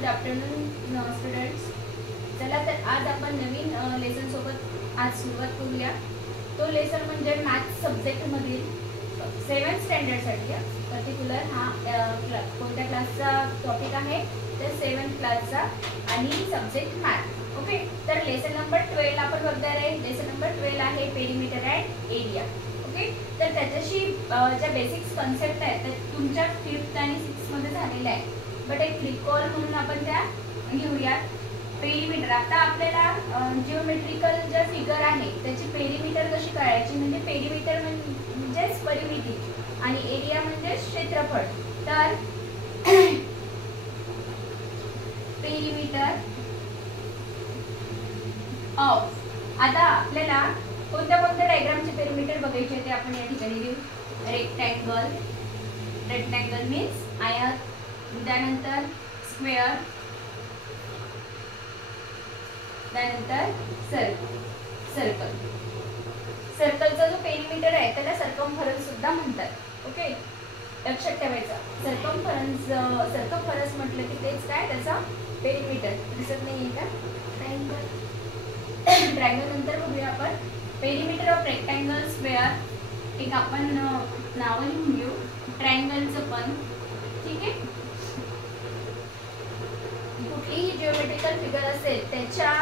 Good afternoon students. चला तर आज आपण नवीन लेसन सोबत आज सुरुवात करूया. तो लेसन म्हणजे मॅथ्स सब्जेक्टमधील 7th स्टँडर्डसाठी पर्टिक्युलर हा कोणत्या क्लासचा टॉपिक आहे तर 7th क्लासचा आणि सब्जेक्ट मॅथ. ओके, तर लेसन नंबर 12 आपण बघणार आहे. लेसन नंबर 12 आहे पेरिमीटर अँड एरिया. ओके, तर त्याच्याशी ज्या बेसिक्स कन्सेप्ट आहेत तर तुमच्या 5th आणि 6th मध्ये झालेल्या आहे, बट एक रिकॉल म्हणून आपण त्या घेऊयात. पेरिमीटर आता आपल्याला जिओमेट्रिकल ज्या फिगर आहे त्याची पेरिमीटर कशी काढायची, म्हणजे पेरिमीटर म्हणजेच परिमिती आणि एरिया म्हणजे क्षेत्रफळ. तर पेरिमीटर ऑफ आता आपल्याला कोणत्या कोणत्या डायग्रामचे पेरिमीटर बघायचे ते आपण या ठिकाणी लिहू. रेक्टँगल, रेक्टँगल मीन्स आयत, त्यानंतर स्क्वेअर, त्यानंतर सर्कल. सर्कलचा जो पेरिमीटर आहे त्याला सर्कमफरन्स सुद्धा म्हणतात. ओके, लक्षात ठेवायचं. सर्कमफरन्स म्हटलं की तेच काय त्याचा पेरिमीटर. दिसत नाहीये का? ट्रायंगल. ट्रायंगल नंतर बघूया आपण. पेरिमीटर ऑफ रेक्टँगल, स्क्वेअर एक आपण नाव लिहून घेऊ. ट्रायंगलचं पण ठीक आहे. कुठलीही जिओमेट्रिकल फिगर असेल त्याच्या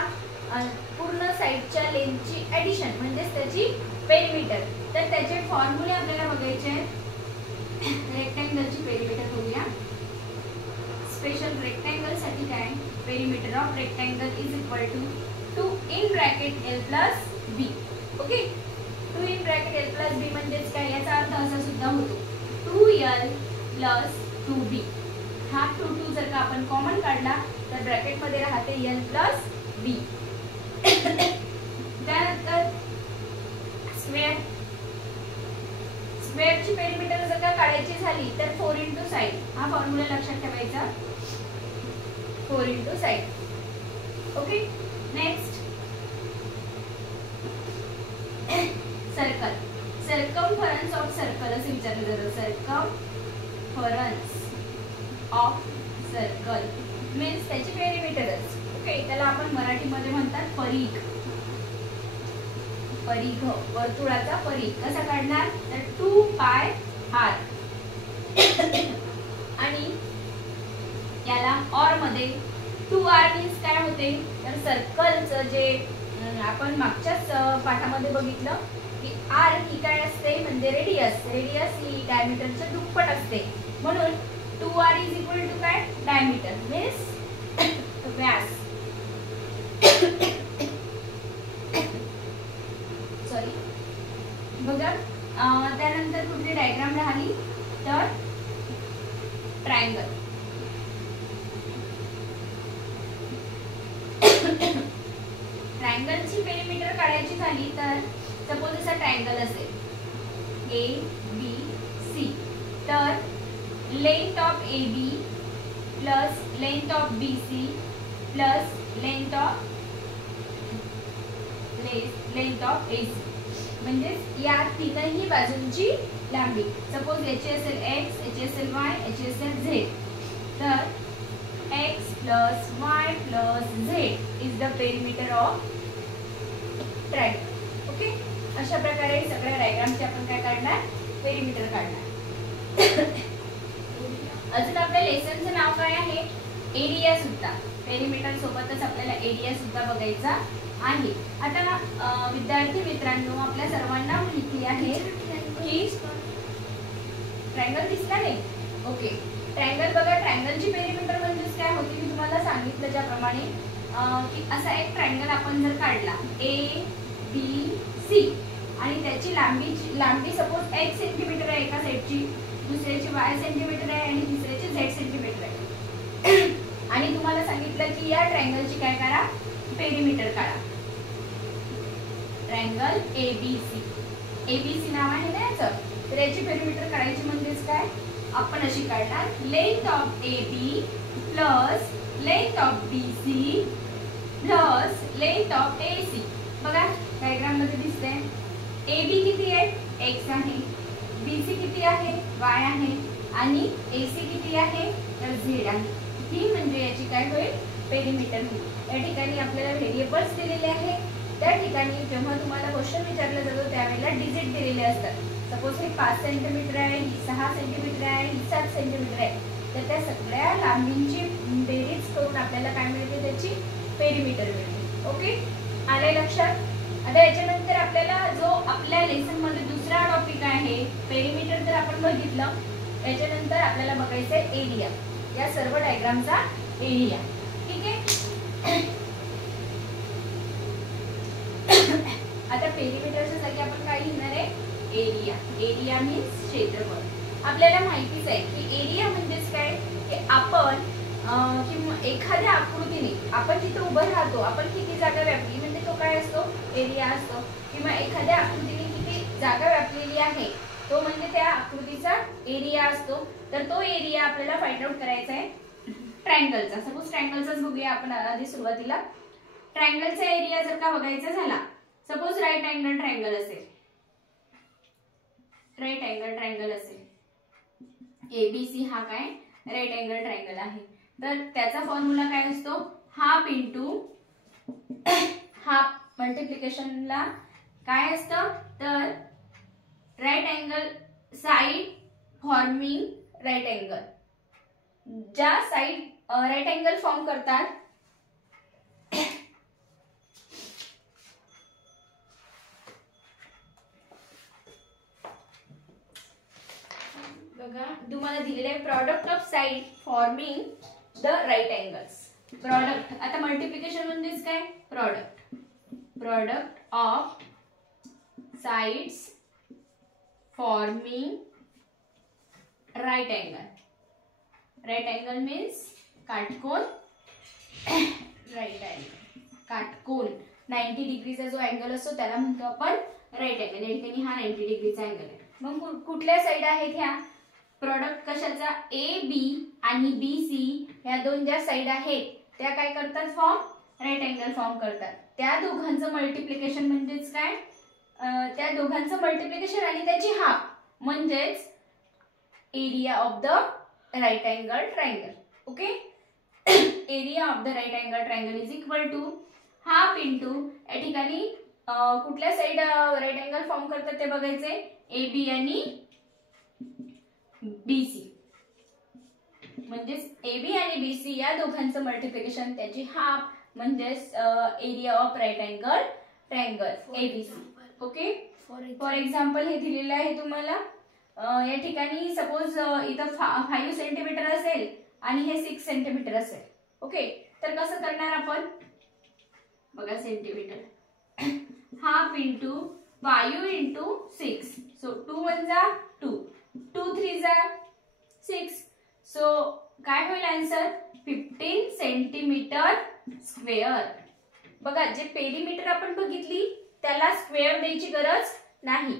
पूर्ण साइडच्या लेंथची ॲडिशन म्हणजेच त्याची पेरिमीटर. तर त्याचे फॉर्म्युले आपल्याला बघायचे आहेत. रेक्टँगलची पेरिमीटर बघूया. स्पेशल रेक्टँगल साठी काय, perimeter of rectangle is equal to 2 in bracket l plus b. Okay, 2 in bracket l plus b म्हणजेच काय, याचा अर्थ असा सुद्धा होतो 2l प्लस 2b. हा 2 जर का आपण कॉमन काढला तर ब्रॅकेट मध्ये राहते l प्लस b. त्यानंतर स्क्वेअर. स्क्वेअरची पेरिमीटर जर का काढायची झाली तर 4 इंटू साइड. हा फॉर्म्युला लक्षात ठेवायचा, 4 into side. Okay, next circle. Circumference of circle असे विचारलं जातं. सर्कमफरन्स ऑफ सर्कल मीन्स त्याची पेरिमीटरच. ओके, त्याला आपण मराठीमध्ये म्हणतात परिघ. परिघ, वर्तुळाचा परिघ कसा काढणार तर 2 पाय r. आणि याला ऑर मध्ये 2r मीन्स काय होते तर सर्कलचं जे आपण मागच्याच पाठामध्ये बघितलं की r ही काय असते म्हणजे रेडियस. रेडियस ही डायमीटरच्या दुप्पट असते, म्हणून 2r इज इक्वल टू काय डायमीटर मीन्स व्यास. सॉरी बघा. त्यानंतर कुठली डायग्राम राहिली तर ट्रायंगल. ट्रायंगलची पेरिमीटर काढायची झाली तर सपोज असा ट्रायंगल असेल ए बी सी, तर length of A B plus length of B C plus length of A C म्हणजे या तीनही बाजूंची लांबी. सपोज याची असेल x, याची असेल y, याची असेल z, तर x plus y plus z is the perimeter of triangle. Okay, अशा प्रकारे सगळ्या डायग्रामचे आपण काय काढणार, पेरिमीटर काढणार. अजून आपल्या लेसनचं नाव काय आहे, एरिया सुद्धा. पेरिमीटर सोबतच आपल्याला एरिया सुद्धा बघायचा आहे. आता विद्यार्थी मित्रांनो, आपल्या सर्वांना माहिती आहे की ट्रायंगल दिसला नाही. ओके, ट्रायंगल बघा. ट्रायंगलची पेरिमीटर म्हणजेच काय होती मी तुम्हाला सांगितलं ज्याप्रमाणे की असा एक ट्रायंगल आपण जर काढला ए बी सी आणि त्याची लांबी सपोज x सेंटीमीटर आहे एका साइडची, दुसऱ्याची y सेंटीमीटर आहे आणि तिसऱ्याची z सेंटीमीटर आहे. आणि तुम्हाला सांगितलं की या ट्रायंगलची काय करा, पेरिमीटर काढा. Triangle ABC. ABC नाव आहे ना याचं, तर याची पेरिमीटर काढायची म्हणजेच काय, आपण अशी काढणार length of AB plus length of BC plus length of AC. बघा डायग्राम मध्ये दिसते AB किती आहे, x आहे, BC किती आहे, y आहे आणि AC किती आहे तर z आहे. ही म्हणजे याची काय होईल, पेरिमीटर होईल. या ठिकाणी आपल्याला व्हेरिएबल्स दिलेले आहे. त्या ठिकाणी जेव्हा तुम्हाला क्वेश्चन विचारला जातो त्यावेळेला डिजिट दिलेले असतात. सपोज हे 5 सेंटीमीटर आहे, ही 6 सेंटीमीटर आहे, ही 7 सेंटीमीटर आहे. तर त्या सगळ्या लांबींची बेरीज करून आपल्याला काय मिळते, त्याची पेरिमीटर मिळते. ओके, आले लक्षात. आता याच्यानंतर आपल्याला जो आपल्या लेसन मध्ये दुसरा टॉपिक आहे पेरिमीटर, तर आपण बघितलं. याच्यानंतर आपल्याला बघायचं आहे एरिया, या सर्व डायग्रामचा एरिया. ठीक आहे. आता पेरिमीटरच्या जागी आपण काय लिहिणार आहे, एरिया. एरिया मीन्स क्षेत्रफळ. आपल्याला माहितीच आहे की एरिया म्हणजेच काय, की आपण किंवा एखाद्या आकृतीने आपण जिथे उभं राहतो आपण किती जागा व्यापली म्हणजे तो काय असतो, एरिया असतो. किंवा एखाद्या आकृतीने किती जागा व्यापलेली आहे तो म्हणजे त्या आकृतीचा एरिया असतो. तर तो एरिया आपल्याला फाइंड आउट करायचा आहे ट्रायंगलचा. सपोज ट्रायंगलचाच बघूया आपण आधी सुरुवातीला. ट्रायंगलचा एरिया जर का बघायचा झाला, सपोज राईट अँगल ट्रायंगल असेल, राईट अँगल ट्रायंगल असेल, एबीसी हा काय राईट अँगल ट्रायंगल आहे. तर त्याचा फॉर्म्युला काय असतो, हाफ इंटू हाफ मल्टिप्लिकेशनला काय असतं, तर right angle side forming right angle. ज्या साइड राईट अँगल फॉर्म करतात बघा, तुम्हाला दिलेले आहे product of side forming the right angles. Product, आता मल्टिप्लिकेशन म्हणजेच काय, product. Product of sides forming right angle. Right angle means काटकोन. राईट अँगल काटकोन 90 डिग्रीचा जो अँगल असतो त्याला म्हणतो आपण राईट अँगल. या ठिकाणी हा 90 डिग्रीचा अँगल आहे. मग कुठल्या साइड आहेत ह्या, प्रोडक्ट कशाचा, ए बी आणि बी सी ह्या दोन ज्या साइड आहेत त्या काय करतात, फॉर्म राईट अँगल फॉर्म करतात. त्या दोघांचं मल्टिप्लिकेशन म्हणजेच काय, त्या दोघांचं मल्टिप्लिकेशन आणि त्याची हाफ म्हणजेच area of the right angle triangle. Okay, area of the right angle triangle is equal to half into, या ठिकाणी कुठल्या साइड राईट अँगल फॉर्म करतात ते बघायचे, ए बी आणि बीसी. म्हणजेच ए बी आणि बीसी या दोघांचं मल्टिप्लिकेशन त्याची हाफ म्हणजेच area of right angle triangle ABC. Okay, for example हे दिलेलं आहे तुम्हाला. या ठिकाणी सपोज इथं 5 सेंटीमीटर असेल आणि हे 6 सेंटीमीटर असेल. ओके, तर कसं करणार आपण बघा, centimetre half into 5 into 6. So 2 1 जा 2, 2 3 जा 6. सो काय होईल आन्सर, 15 सेंटीमीटर स्क्वेअर. बघा, जे पेरिमीटर आपण बघितली त्याला स्क्वेअर द्यायची गरज नाही,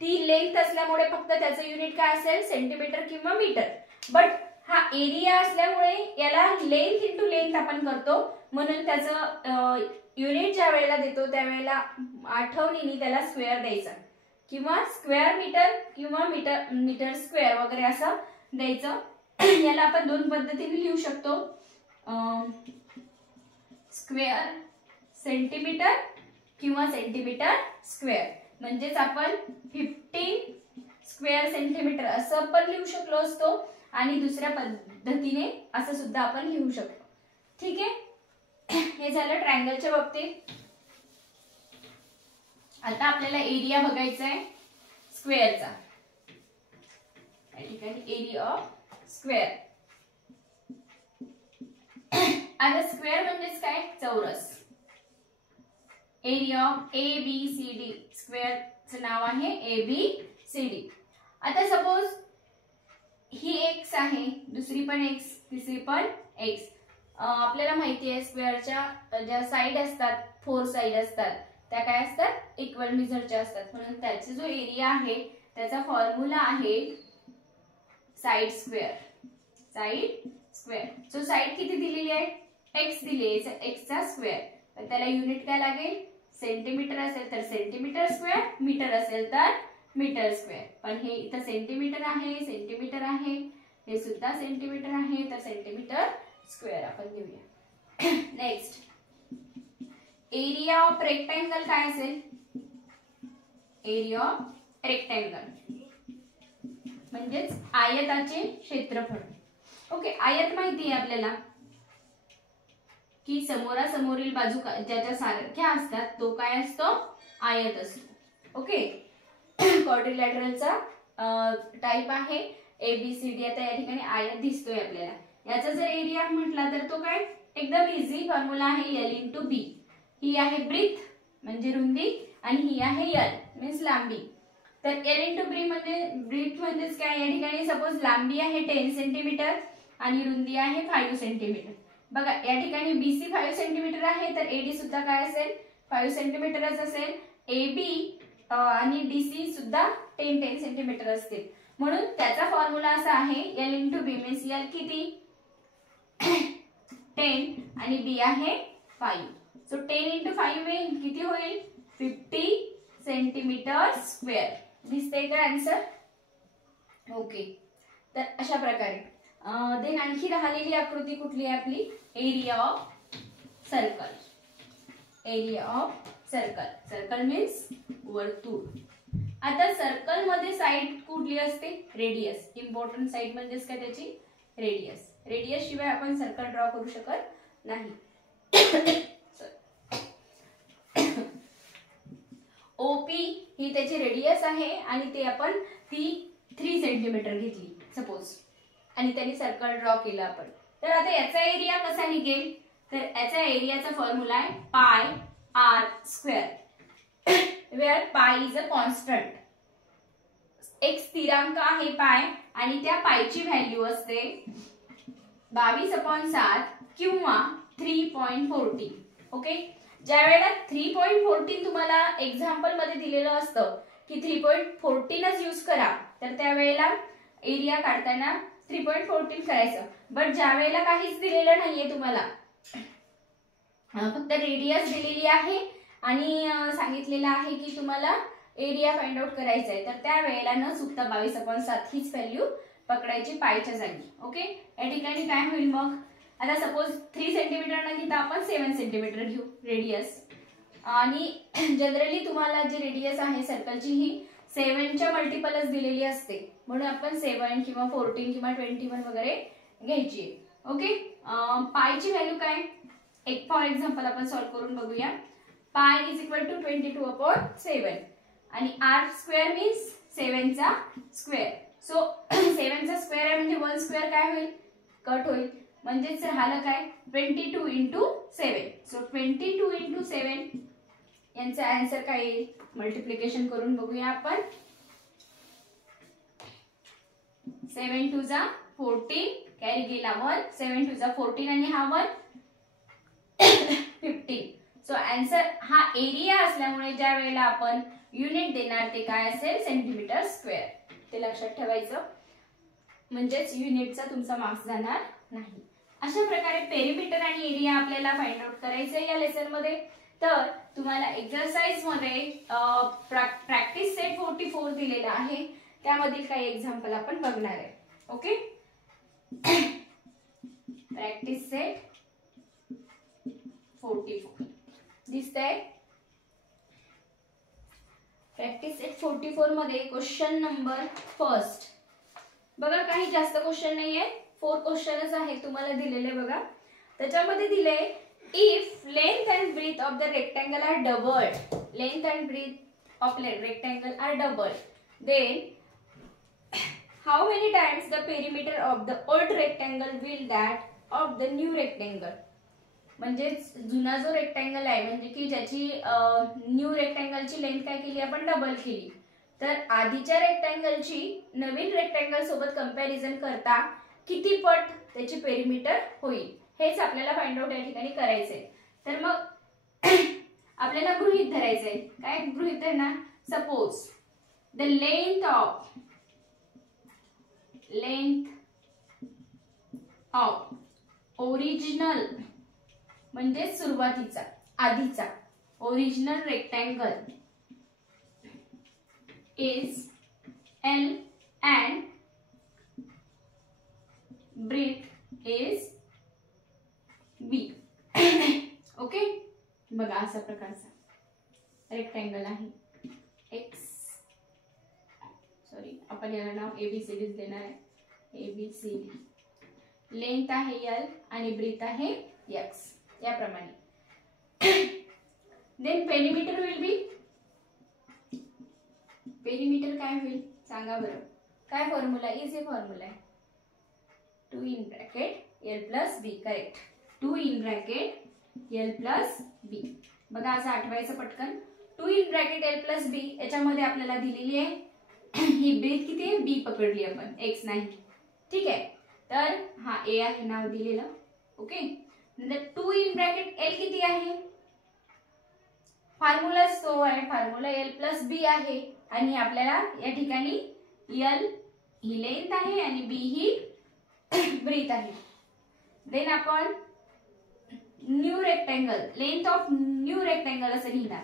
ती लेंथ असल्यामुळे फक्त त्याचं युनिट काय असेल, सेंटीमीटर किंवा मीटर. बट हा एरिया असल्यामुळे याला लेंथ इंटू लेंथ आपण करतो, म्हणून त्याचं युनिट ज्या वेळेला देतो त्यावेळेला आठवणीने त्याला स्क्वेअर द्यायचा, किंवा स्क्वेअर मीटर किंवा मीटर स्क्वेअर वगैरे असं द्यायचं. याला आपण दोन पद्धतीने लिहू शकतो, स्क्वेअर सेंटीमीटर किंवा सेंटीमीटर स्क्वेअर. म्हणजेच आपण 15 स्क्वेअर सेंटीमीटर असं पण लिहू शकलो असतो आणि दुसऱ्या पद्धतीने असं सुद्धा आपण लिहू शकतो. ठीक आहे, हे झालं ट्रायंगलच्या बाबतीत. आता आपल्याला एरिया बघायचा आहे स्क्वेअरचा. या ठिकाणी एरिया ऑफ स्क्वेअर. आता स्क्वेअर म्हणजेच काय, चौरस. Area of A B C D, स्क्वेअरचं नाव आहे ए बी सी डी. आता सपोज ही एक्स आहे, दुसरी पण एक्स, तिसरी पण एक्स. आपल्याला माहिती आहे स्क्वेअरच्या ज्या साइड असतात, 4 साइड असतात, त्या काय असतात, इक्वल मेजरच्या असतात. म्हणून त्याचा जो एरिया आहे त्याचा फॉर्म्युला आहे side square. Side square. So side किती दिलेली आहे, एक्स दिली आहे, एक्सचा स्क्वेअर. तर त्याला युनिट काय लागेल, सेंटीमीटर असेल तर सेंटीमीटर स्क्वेअर, मीटर असेल तर मीटर स्क्वेअर. पण हे इथं सेंटीमीटर आहे, सेंटीमीटर आहे, हे सुद्धा सेंटीमीटर आहे, तर centimetre next area of rectangle काय असेल? एरिया ऑफ रेक्टँगल म्हणजेच आयताचे क्षेत्रफळ. ओके, आयत माहिती आहे आपल्याला की समोरासमोरील बाजू ज्याच्या सारख्या असतात तो काय असतो? आयत असतो. ओके, क्वाड्रिलॅटरलचा टाइप आहे ABCD. आता या ठिकाणी आयत दिसतोय आपल्याला. याचा जर एरिया म्हटला तर तो काय एकदम इझी फॉर्म्युला आहे L इंटू बी. ही आहे ब्रीथ म्हणजे रुंदी आणि ही आहे L मीन्स लांबी. तर L इंटू बी म्हणजे ब्रीथ म्हणजेच काय, या ठिकाणी सपोज लांबी आहे 10 सेंटीमीटर आणि रुंदी आहे 5 सेंटीमीटर. बघा या ठिकाणी BC 5 सेंटीमीटर आहे तर AD सुद्धा काय असेल? 5 सेंटीमीटरच असेल. AB आणि DC सुद्धा 10 सेंटीमीटर असतील. म्हणून त्याचा फॉर्म्युला असा आहे L इंटू बी मीन्स L किती 10 आणि B आहे 5. सो 10 इंटू 5 किती होईल? 50 सेंटीमीटर स्क्वेअर. दिसतंय का आन्सर? ओके, तर अशा प्रकारे देन आणखी राहिलेली आकृती कुठली आहे आपली? Area of circle. Area of circle. Circle means वर्तुळ. आता सर्कल मध्ये साइड कुठली असते? रेडियस. इम्पॉर्टंट साइड म्हणजेच काय त्याची? रेडियस. रेडियस शिवाय आपण सर्कल ड्रॉ करू शकत नाही. OP ही त्याची रेडियस आहे आणि ते आपण ती 3 सेंटीमीटर घेतली सपोज आणि त्यांनी सर्कल ड्रॉ केलं आपण. तर आता याचा एरिया कसा निघेल? तर याचा एरियाचा फॉर्म्युला आहे पाय r स्क्वेअर, वेअर पाय इज अ कॉन्स्टंट. एक स्थिरांक आहे पाय आणि त्या पायची व्हॅल्यू असते 22/7 किंवा 3.14. ओके, ज्या वेळेला 3.14 तुम्हाला एक्झाम्पल मध्ये दिलेलं असतं की 3.14च यूज करा, तर त्यावेळेला एरिया काढताना 3.14 करायचं. बट ज्या वेळेला काहीच दिलेलं नाहीये तुम्हाला, फक्त रेडियस दिलेली आहे आणि सांगितलेलं आहे की तुम्हाला एरिया फाइंड आउट करायचा आहे, तर त्यावेळेला न चुकता 22/7 हीच व्हॅल्यू पकडायची पायच्या जागी. ओके, या ठिकाणी काय होईल मग? आता सपोज 3 सेंटीमीटर न घेता आपण 7 सेंटीमीटर घेऊ रेडियस. आणि जनरली तुम्हाला जी रेडियस आहे सर्कलची ही 7च्या मल्टिपलच दिलेली असते, म्हणून आपण 7 किंवा 14 किंवा 21 वगैरे घ्यायची. ओके, पायची व्हॅल्यू काय? एक फॉर एक्झाम्पल आपण सॉल्व्ह करून बघूया. पाय इज इक्वल टू 22/7 आणि r स्क्वेअर मीन्स 7चा स्क्वेअर. सो 7चा स्क्वेअर आहे म्हणजे 1 स्क्वेअर काय होईल? कट होईल. म्हणजेच राहिलं काय? 22 इंटू 7. सो 22 इंटू 7 यांचा आन्सर काय येईल? मल्टिप्लिकेशन करून बघूया आपण. 7 2 जा 14 कॅरी गेला 1, 7 2 जा 14 आणि हा 1 15. सो आन्सर हा एरिया असल्यामुळे ज्या वेळेला आपण युनिट देणार ते काय असेल? Centimetre square. ते लक्षात ठेवायचं, म्हणजेच युनिटचा तुमचा मार्क्स जाणार नाही. अशा प्रकारे पेरिमीटर आणि एरिया आपल्याला फाइंड आउट करायचं आहे या लेसन मध्ये. तर तुम्हाला एक्सरसाइज मध्ये प्रॅक्टिस सेट 44 दिलेला आहे, त्यामधील काही एक्झाम्पल आपण बघणार आहे. ओके, प्रॅक्टिस सेट 44 दिसतंय. प्रॅक्टिस सेट 44 मध्ये क्वेश्चन नंबर फर्स्ट बघा. काही जास्त क्वेश्चन नाहीये, 4 क्वेश्चनच आहेत तुम्हाला दिलेले. बघा त्याच्यामध्ये दिले if length and breadth of the rectangle are doubled, length and breadth of rectangle are doubled, then how many times the perimeter of the old rectangle will that of the new rectangle. म्हणजे जुना जो rectangle आहे म्हणजे की ज्याची new रेक्टँगलची length काय केली आपण? डबल केली. तर आधीच्या रेक्टँगलची नवीन रेक्टँगल सोबत कंपॅरिझन करता किती पट त्याची पेरिमीटर होईल, हेच आपल्याला फाइंड आउट या ठिकाणी करायचंय. तर मग आपल्याला गृहीत धरायचंय. काय गृहीत धरणार? Suppose the length of original म्हणजे सुरुवातीचा आधीचा original rectangle is L and breadth is B. Okay, बघा असा प्रकारचा रेक्टँगल आहे. एक्स सॉरी आपण याला नाव ABCD देणार आहे. ABCD. लेंथ आहे L आणि ब्रीथ आहे X याप्रमाणे. Then perimeter will be, perimeter काय होईल सांगा बरं. काय फॉर्म्युला, इझी फॉर्म्युला आहे. 2 in bracket L plus B. Correct. 2 in bracket L plus B. बघा असं आठवायचं पटकन. 2 in bracket L plus B याच्यामध्ये आपल्याला दिलेली आहे ही ब्रीथ किती आहे, B पकडली आपण, X नाही. ठीक आहे, तर हा A आहे नाव दिलेलं. ओके, नंतर 2 in bracket L किती आहे, फॉर्म्युला तो आहे, फॉर्म्युला L plus B आहे. आणि आपल्याला या ठिकाणी L ही लेंथ आहे आणि B ही ब्रीथ आहे. देन आपण new rectangle, length of new rectangle असं लिहिणार.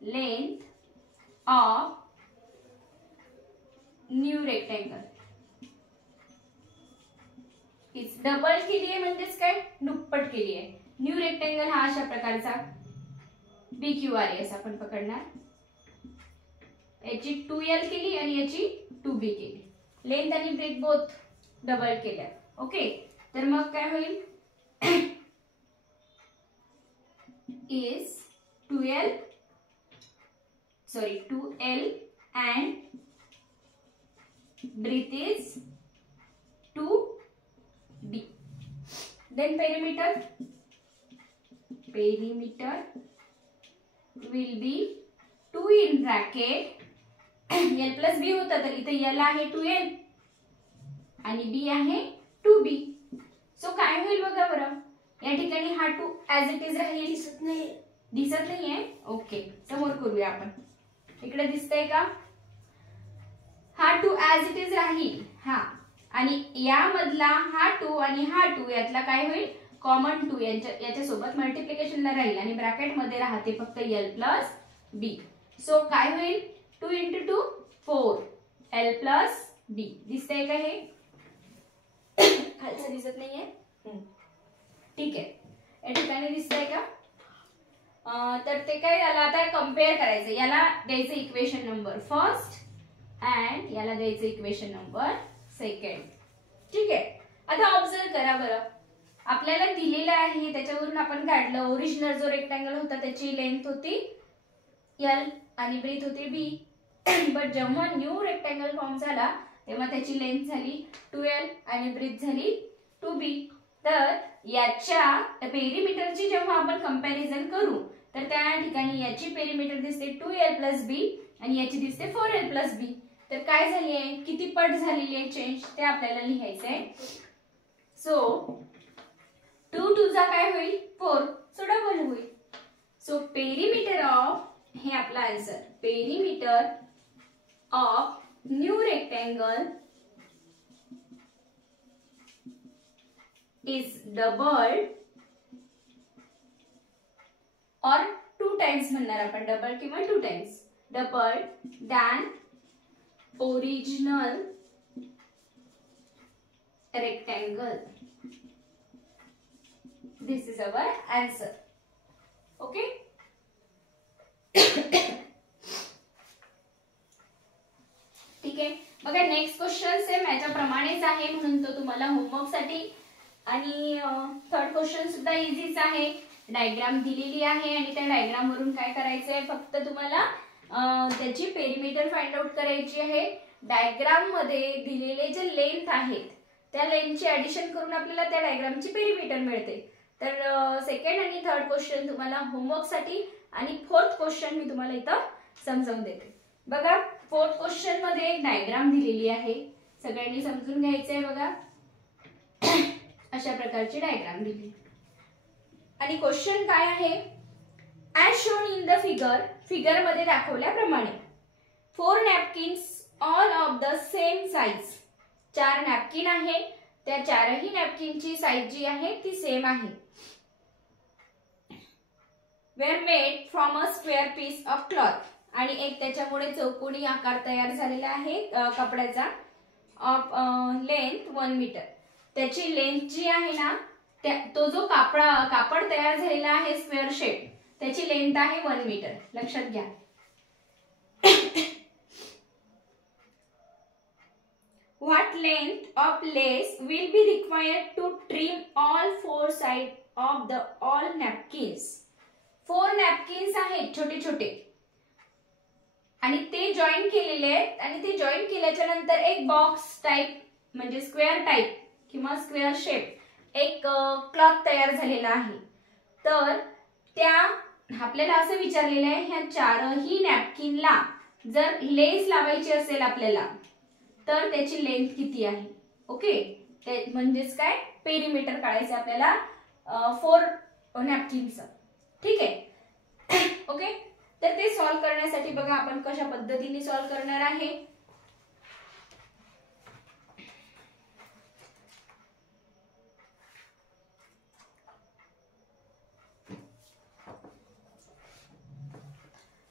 Length of new rectangle is double केली आहे म्हणजेच काय, दुप्पट केली आहे. न्यू रेक्टँगल हा अशा प्रकारचा BQRS आपण पकडणार. याची 2L केली आणि याची 2B केली. लेंथ आणि ब्रेथ बोथ डबल केल्या. ओके, तर मग काय होईल, is 2L and breath is 2B. Then perimeter will be 2 in bracket L plus B होता, तर इथे L आहे 2L आणि B आहे 2B. सो काय होईल बघा बरं, या ठिकाणी हा 2 ऍज इट इज राहील. दिसत नाहीये. ओके, समोर करूया आपण. इकडे दिसतंय का, हा 2 ऍज इट इज राहील. हा, आणि यामधला हा 2 आणि हा 2 यातला काय होईल, कॉमन 2 याच्या सोबत मल्टिप्लिकेशनला राहील आणि ब्रॅकेट मध्ये राहते फक्त L plus B. सो काय होईल, 2 into 2 4 L plus B. दिसतंय का हे, खालचं दिसत नाहीये. ठीक आहे, या ठिकाणी दिसतंय का, तर ते काय, याला आता कम्पेअर करायचं. याला द्यायचं इक्वेशन नंबर फर्स्ट अँड याला द्यायचं इक्वेशन नंबर सेकंड. ठीक आहे, आता ऑब्झर्व करा बरं, आपल्याला दिलेलं आहे त्याच्यावरून आपण काढलं. ओरिजिनल जो रेक्टँगल होता त्याची लेंथ होती L आणि ब्रीथ होती B. बट जेव्हा न्यू रेक्टँगल फॉर्म झाला तेव्हा त्याची लेंथ झाली 2L आणि ब्रीथ झाली 2B. तर याच्या पेरिमीटरची जेव्हा आपण कंपॅरिझन करू तर त्या ठिकाणी याची पेरिमीटर दिसते 2L plus B आणि याची दिसते 4L plus B. तर काय झाली आहे, किती पट झालेली आहे चेंज ते आपल्याला लिहायचं आहे. सो 2 2 चा काय होईल 4, सो डबल होईल. सो पेरिमीटर ऑफ, हे आपला answer, perimeter of new rectangle is doubled or 2 times म्हणणार आपण, डबल किंवा 2 times, doubled than original rectangle. This is our answer. Okay. ठीक आहे, बघा नेक्स्ट क्वेश्चन सेम याच्याप्रमाणेच आहे म्हणून तो तुम्हाला होमवर्क साठी. आणि थर्ड क्वेश्चन सुद्धा इझीच आहे. डायग्राम दिलेली आहे आणि त्या डायग्राम वरून काय करायचंय, फक्त तुम्हाला त्याची पेरिमीटर फाइंड आउट करायची आहे. डायग्राम मध्ये दिलेले जे लेंथ आहेत त्या लेंथची ऍडिशन करून आपल्याला त्या डायग्रामची पेरिमीटर मिळते. तर सेकंड आणि थर्ड क्वेश्चन तुम्हाला होमवर्क साठी आणि फोर्थ क्वेश्चन मी तुम्हाला इथं समजावून देते. बघा फोर्थ क्वेश्चन मध्ये एक डायग्राम दिलेली आहे, सगळ्यांनी समजून घ्यायचंय. बघा अशा प्रकारची डायग्राम दिली आणि क्वेश्चन काय आहे, as shown in the figure मध्ये दाखवल्याप्रमाणे 4 napkins all of the same size. 4 napkin आहे, त्या चारही नॅपकिनची साइज जी आहे ती सेम आहे. Were made from a square piece of cloth, आणि एक त्याच्यामुळे चौकोनी आकार तयार झालेला आहे कपड्याचा, ऑफ लेंथ 1 मीटर. त्याची लेंथ जी आहे ना तो जो कापड तयार झालेला आहे स्क्वेअर शेप, त्याची लेंथ आहे 1 मीटर. लक्षात घ्या. What length of lace will be required to trim all 4 sides of the all napkins? 4 napkins आहेत छोटे छोटे आणि ते जॉईन केलेले आहेत आणि ते जॉईन केल्याच्या नंतर एक बॉक्स टाइप म्हणजे स्क्वेअर टाइप किंवा स्क्वेअर शेप एक क्लॉथ तयार झालेला आहे. तर त्या आपल्याला असं विचारलेलं आहे ह्या चारही नॅपकिनला जर लेस लावायची असेल आपल्याला तर त्याची लेंथ किती आहे. ओके, ते म्हणजेच काय पेरिमीटर काढायचं आपल्याला 4 नॅपकिनचं. ठीक आहे. ओके, तर ते सॉल्व करण्यासाठी बघा आपण कशा पद्धतीने सॉल्व करणार आहे.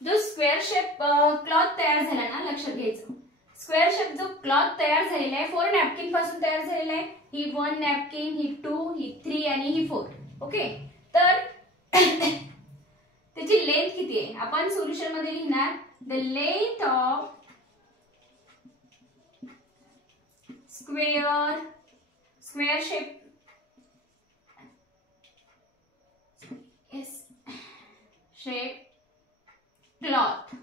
जो स्क्वेअर शेप क्लॉथ तयार झाला ना, लक्षात घ्यायचं स्क्वेअर शेप जो क्लॉथ तयार झालेला आहे 4 नॅपकिन पासून तयार झालेला आहे. ही 1 नॅपकिन, ही 2, ही 3 आणि ही 4. ओके, तर त्याची लेंथ किती आहे आपण सोल्युशन मध्ये लिहिणार. The length of square shape cloth,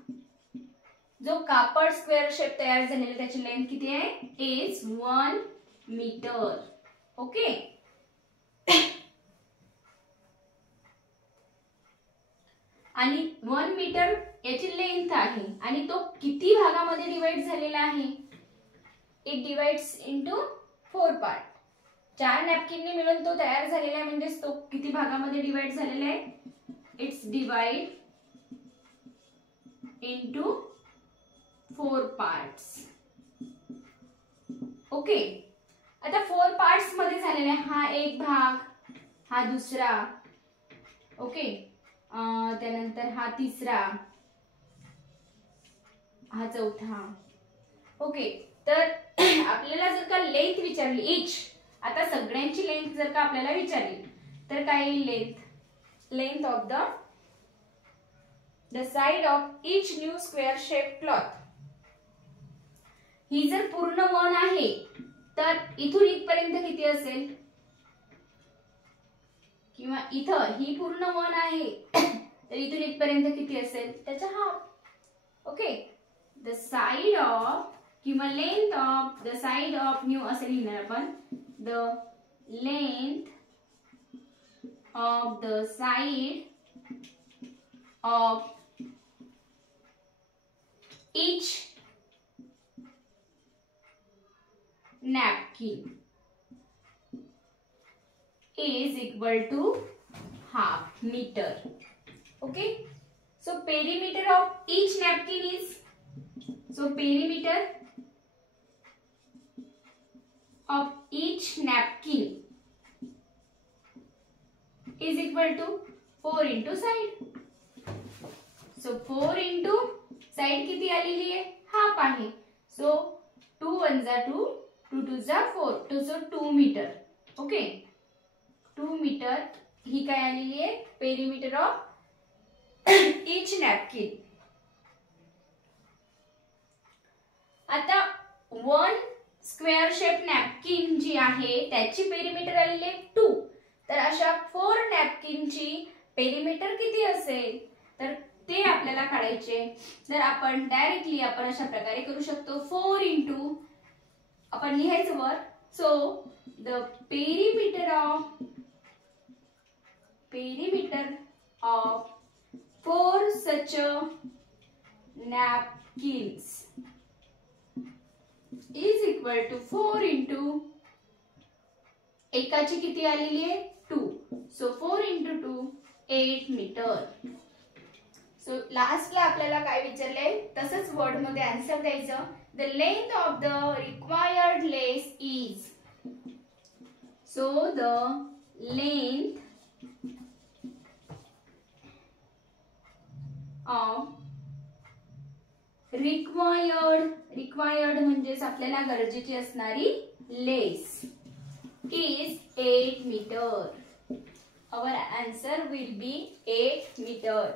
जो कापड स्क्वेअर शेप तयार झालेला त्याची लेंथ किती आहे इज 1 मीटर. ओके, आणि 1 मीटर याची लेंथ आहे आणि तो किती भागामध्ये डिवाइड झालेला आहे. It divides into 4 part. 4 नॅपकिनने मिळून तो तयार झालेला आहे म्हणजे तो किती भागामध्ये डिवाइड झालेला आहे. It's divide into 4 parts. Okay, आता 4 पार्ट्स मध्ये झालेला आहे हा एक भाग, हा दुसरा. ओके, त्यानंतर हा तिसरा, हा चौथा. ओके, तर आपल्याला जर का लेंथ विचारली इच, आता सगळ्यांची लेंथ जर का आपल्याला विचारली तर काय येईल. Length of the side of each new square shape cloth. ही जर पूर्ण 1 आहे तर इथून इथपर्यंत किती असेल, किंवा इथं ही पूर्ण 1 आहे तर इथून इथपर्यंत किती असेल त्याचा half. Okay, the side of किंवा length of the side of new असे लिहिणार आपण. The length of the side of each napkin is equal to half meter. Okay, so perimeter of each napkin is, so perimeter of each napkin is equal to 4 into side. So 4 into side किती आलेली आहे half आहे. So 2 1 जा 2, 2 2 जा 4, so 2 metre. Okay, 2 metre ही काय आलेली आहे perimeter of each napkin. आता 1 स्क्वेअर शेप नॅपकिन जी आहे त्याची पेरिमीटर आलेली आहे 2. तर अशा 4 नॅपकिनची पेरिमीटर किती असेल तर ते आपल्याला काढायचे. तर आपण डायरेक्टली आपण अशा प्रकारे करू शकतो. 4 इंटू आपण लिहायचं वर. So the perimeter of 4 such napkins is equal to 4 into एकाची किती आलेली आहे 2. So 4 into 2 8 meter. सो लास्टला आपल्याला काय विचारले तसंच वर्ड मध्ये आन्सर द्यायचं. The length of the required lace is, so the length of required म्हणजेच आपल्याला गरजेची असणारी lace is 8 meter. Our answer will be 8 meter.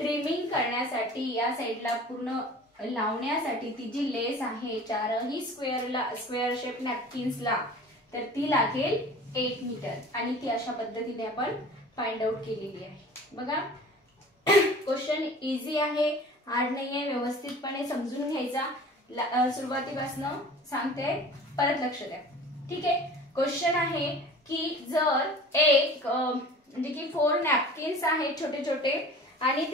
Trimming करण्यासाठी या साईडला पूर्ण लावण्यासाठी ती जी लेस आहे चारही स्क्वेअर शेप नॅपकिन्सला, तर ती लागेल 8 मीटर आणि ती अशा पद्धतीने आपण फाइंड आउट केलेली आहे. बघा क्वेश्चन इझी आहे, हार्ड नाहीये, व्यवस्थितपणे समजून घ्यायचा. सुरुवातीपासून सांगते, परत लक्ष द्या. ठीक आहे. क्वेश्चन आहे की जर एक म्हणजे की 4 नॅपकिन्स आहेत छोटे छोटे आणि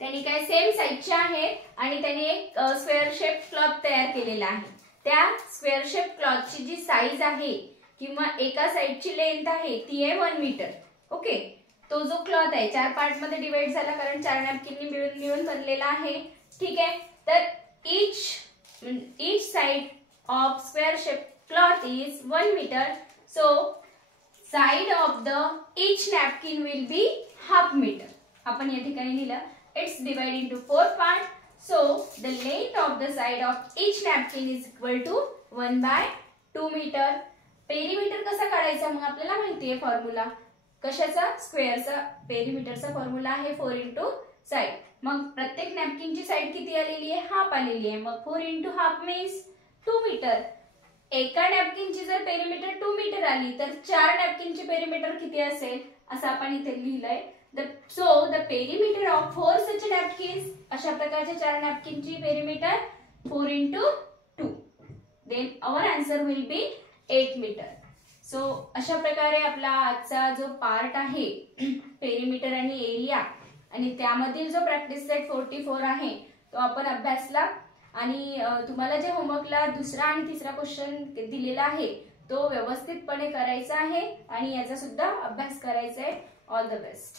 त्यांनी काय सेम साईजचे आहेत आणि त्यांनी एक स्क्वेअर शेप क्लॉथ तयार केलेला आहे. त्या स्क्वेअर शेप क्लॉथची जी साईज आहे किंवा एका साईडची लेंथ आहे ती आहे 1 मीटर. ओके. तो जो क्लॉथ आहे 4 पार्ट मध्ये डिवाइड झाला कारण 4 नॅपकिननी मिळून बनलेला आहे. ठीक आहे. तर each side of square shape cloth is 1 meter. So side of the each napkin will be half meter. आपण या ठिकाणी लिहिलं it's divided into 4 parts. So the length of the side of each napkin is equal to 1/2 meter. Perimeter कसा काढायचा मग आपल्याला माहिती आहे फॉर्म्युला कशाचा, स्क्वेअरचा. पेरीमीटरचा फॉर्म्युला आहे 4 into साइड. मग प्रत्येक नॅपकिनची साइड किती आलेली आहे, हाफ आलेली आहे. मग 4 into हाफ मीन्स 2 मीटर. एका नॅपकिनची जर पेरीमीटर 2 मीटर आली तर 4 नॅपकिनची पेरीमीटर किती असेल असं आपण इथे लिहिलंय. So the perimeter of 4 such napkins, अशा प्रकारच्या 4 नॅपकिनची perimeter 4 into 2. Then our answer will be 8 meter. So अशा प्रकारे आपला आजचा जो पार्ट आहे पेरीमीटर आणि एरिया आणि त्यामधील जो प्रॅक्टिस सेट 44 आहे तो आपण अभ्यासला. आणि तुम्हाला जे होमवर्कला दुसरा आणि तिसरा क्वेश्चन दिलेला आहे तो व्यवस्थितपणे करायचा आहे आणि याचा सुद्धा अभ्यास करायचा आहे. All the best.